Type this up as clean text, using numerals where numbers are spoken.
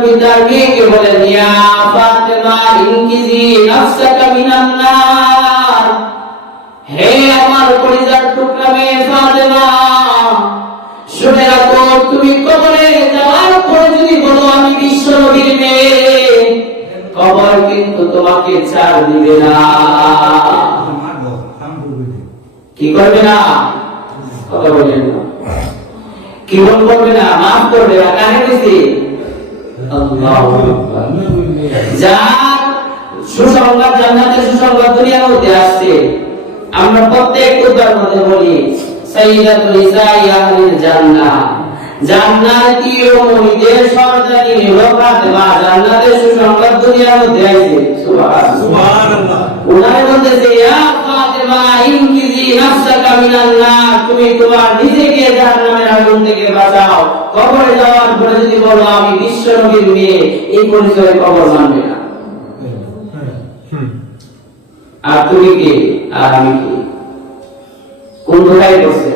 নবী তার মেয়েকে বলেন, ইয়া ফাতেমা ইনকিজি নাফসাকা মিনান নার, হে আমার কলিজার টুকরা মেয়ে ফাতেমা, শুনে রাখো, তুমি কবরে যাওয়ার পরে যদি বলো আমি বিশ্ব নবীর মেয়ে, কবর কিন্তু তোমাকে ছাড় দিবে না। কি করবে না? কথা বলেন না। কি বলবে না? মাফ করবে না। কানে দিছি আল্লাহু আকবার। যার সুসংবাদ জান্নাতের সুসংবাদ দুনিয়ার মধ্যে আসছে, আমরা প্রত্যেক উদ্ধার মধ্যে বলি সাইয়্যিদাতুল নিসাই আহলিল জান্নাহ, জান্নাতীয় মহিলাদের সর্দারি হলো ফাতেমা। জান্নাতের সুসংবাদ দুনিয়ার মধ্যে আসছে। সুবহানাল্লাহ। উনার বলতেছে, ইয়া ফাতেমা ইনকিজি নাফসাকা মিনান নার, তুমি তোমার নিজেকে জাহান্নামের আগুন থেকে বাঁচাও। কবরে যাওয়ার পরে যদি বলো আমি বিশ্ব নবীর মেয়ে, এই পরিচয় কবর মানবে না। আর তুমি কে আর আমি কে? কোন ধরাই করছে?